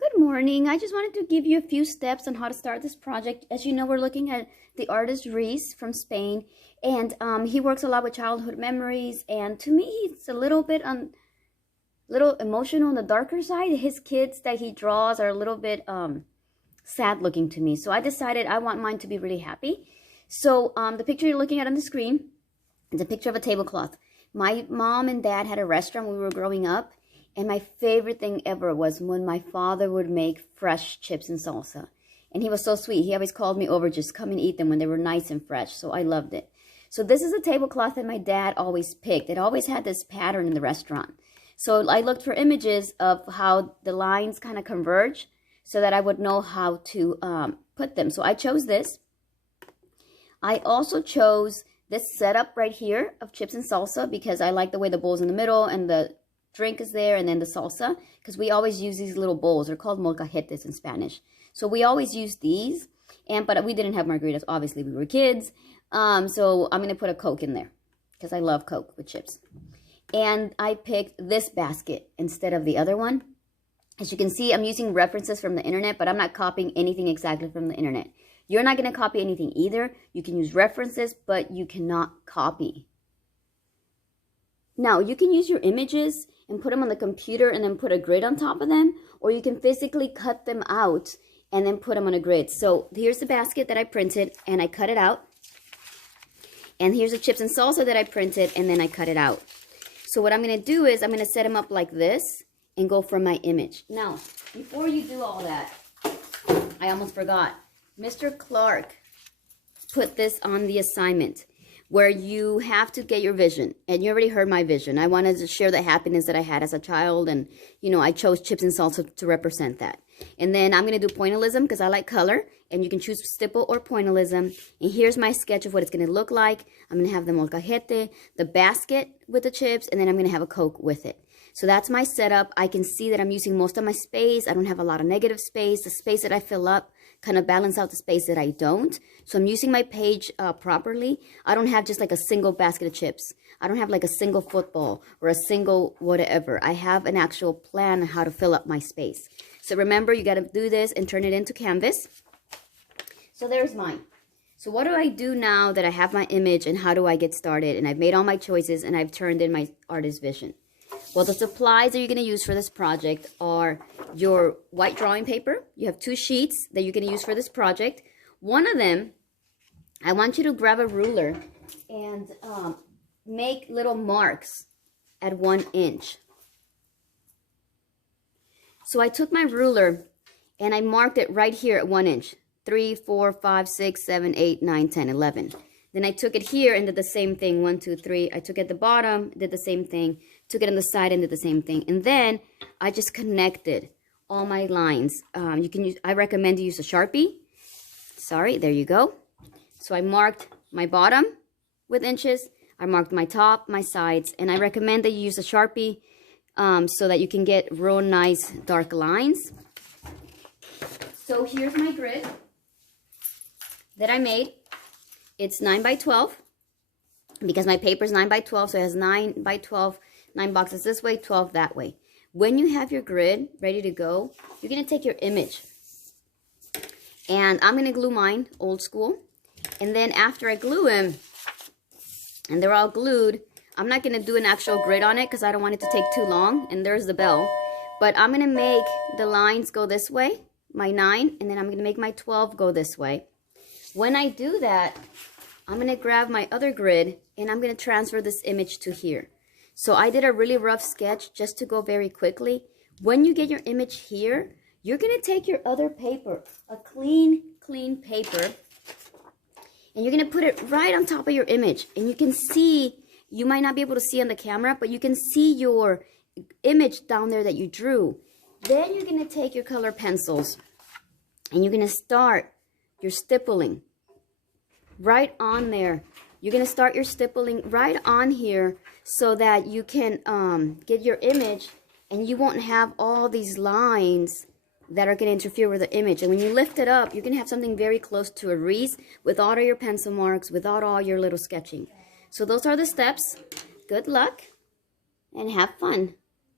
Good morning. I just wanted to give you a few steps on how to start this project. As you know, we're looking at the artist Ruiz from Spain, and he works a lot with childhood memories. And to me, it's a little emotional on the darker side. His kids that he draws are a little bit sad looking to me. So I decided I want mine to be really happy. So the picture you're looking at on the screen is a picture of a tablecloth. My mom and dad had a restaurant when we were growing up. And my favorite thing ever was when my father would make fresh chips and salsa. And he was so sweet. He always called me over, just come and eat them when they were nice and fresh. So I loved it. So this is a tablecloth that my dad always picked. It always had this pattern in the restaurant. So I looked for images of how the lines kind of converge so that I would know how to put them. So I chose this. I also chose this setup right here of chips and salsa because I like the way the bowl's in the middle and the drink is there and then the salsa, because we always use these little bowls. They're called molcajetes in Spanish. So we always use these, but we didn't have margaritas. Obviously, we were kids. So I'm going to put a Coke in there because I love Coke with chips. And I picked this basket instead of the other one. As you can see, I'm using references from the internet, but I'm not copying anything exactly from the internet. You're not going to copy anything either. You can use references, but you cannot copy. Now, you can use your images and put them on the computer and then put a grid on top of them, or you can physically cut them out and then put them on a grid. So here's the basket that I printed and I cut it out. And here's the chips and salsa that I printed and then I cut it out. So what I'm going to do is I'm going to set them up like this and go from my image. Now, before you do all that, I almost forgot. Mr. Clark put this on the assignment, where you have to get your vision. And you already heard my vision. I wanted to share the happiness that I had as a child. And, you know, I chose chips and salsa to represent that. And then I'm going to do pointillism because I like color. And you can choose stipple or pointillism. And here's my sketch of what it's going to look like. I'm going to have the molcajete, the basket with the chips, and then I'm going to have a Coke with it. So that's my setup. I can see that I'm using most of my space. I don't have a lot of negative space. The space that I fill up kind of balance out the space that I don't. So I'm using my page properly. I don't have just like a single basket of chips. I don't have like a single football or a single whatever. I have an actual plan on how to fill up my space. So remember, you got to do this and turn it into canvas. So there's mine. So what do I do now that I have my image, and how do I get started? And I've made all my choices and I've turned in my artist vision. Well, the supplies that you're going to use for this project are your white drawing paper. You have 2 sheets that you're going to use for this project. One of them, I want you to grab a ruler and make little marks at 1 inch. So I took my ruler and I marked it right here at 1 inch. 3, 4, 5, 6, 7, 8, 9, 10, 11. Then I took it here and did the same thing. 1, 2, 3. I took it at the bottom, did the same thing. Took it on the side and did the same thing. And then I just connected all my lines. You can use, I recommend you use a Sharpie. Sorry, there you go. So I marked my bottom with inches. I marked my top, my sides. And I recommend that you use a Sharpie so that you can get real nice dark lines. So here's my grid that I made. It's 9 by 12 because my paper is 9 by 12, so it has 9 by 12, 9 boxes this way, 12 that way. When you have your grid ready to go, you're going to take your image. And I'm going to glue mine, old school. And then after I glue them, and they're all glued, I'm not going to do an actual grid on it because I don't want it to take too long. And there's the bell. But I'm going to make the lines go this way, my 9, and then I'm going to make my 12 go this way. When I do that, I'm going to grab my other grid and I'm going to transfer this image to here. So I did a really rough sketch just to go very quickly. When you get your image here, you're going to take your other paper, a clean paper, and you're going to put it right on top of your image. And you can see, you might not be able to see on the camera, but you can see your image down there that you drew. Then you're going to take your color pencils and you're going to start your stippling right on there. You're going to start your stippling right on here so that you can get your image and you won't have all these lines that are going to interfere with the image. And when you lift it up, you're going to have something very close to a Ruiz without all your pencil marks, without all your little sketching. So those are the steps. Good luck and have fun.